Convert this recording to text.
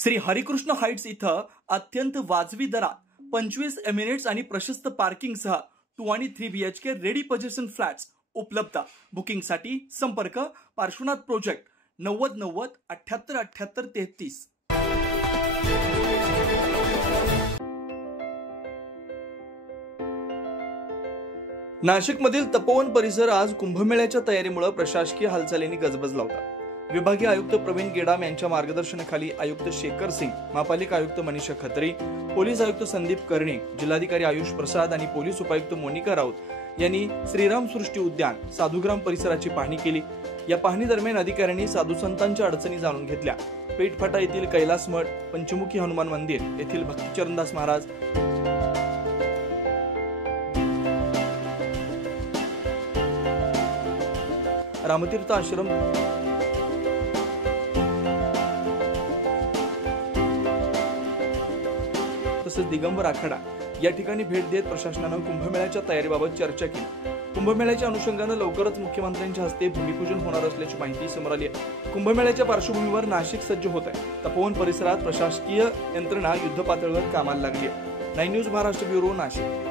Shri Harikrishna Heights इथं अत्यंत वाजवी दरात 25 एमिरेट्स आणि प्रशस्त पार्किंगसह 2 आणि 3 BHK रेडी पोझिशन फ्लॅट्स उपलब्ध। बुकिंगसाठी संपर्क पार्श्वनाथ प्रोजेक्ट 9090 78 78 33। नाशिकमधील तपोवन परिसर आज कुंभमेळ्याच्या तयारीमुळे प्रशासकीय हालचालींनी गजबजला होता। विभागीय आयुक्त प्रवीण गेडाम यांच्या मार्गदर्शनाखाली आयुक्त शेखर सिंग, महापालिका आयुक्त मनीषा खत्री, पोलीस आयुक्त संदीप कर्णिक, जिल्हाधिकारी आयुष प्रसाद आणि पोलीस उपायुक्त मोनिका राऊत यांनी श्रीराम सृष्टी उद्यान साधुग्राम परिसराची पाहणी केली। या पाहणी दरम्यान अधिकाऱ्यांनी साधू संतांच्या अडचणी जाणून घेतल्या। पेठफाटा येथील कैलास मठ, पंचमुखी हनुमान मंदिर येथील भक्तिचरणदास महाराज, रामतीर्थ आश्रम तसेच दिगंबर आखाडा या ठिकाणी भेट देत प्रशासनानं कुंभमेळ्याच्या तयारीबाबत चर्चा केली। कुंभमेळ्याच्या अनुषंगानं लवकरच मुख्यमंत्र्यांच्या हस्ते भूमिपूजन होणार असल्याची माहिती समोर आली आहे। कुंभमेळ्याच्या पार्श्वभूमीवर नाशिक सज्ज होत आहे। तपोवन परिसरात प्रशासकीय यंत्रणा युद्धपातळीवर कामाला लागली आहे। 9 न्यूज महाराष्ट्र ब्युरो, नाशिक।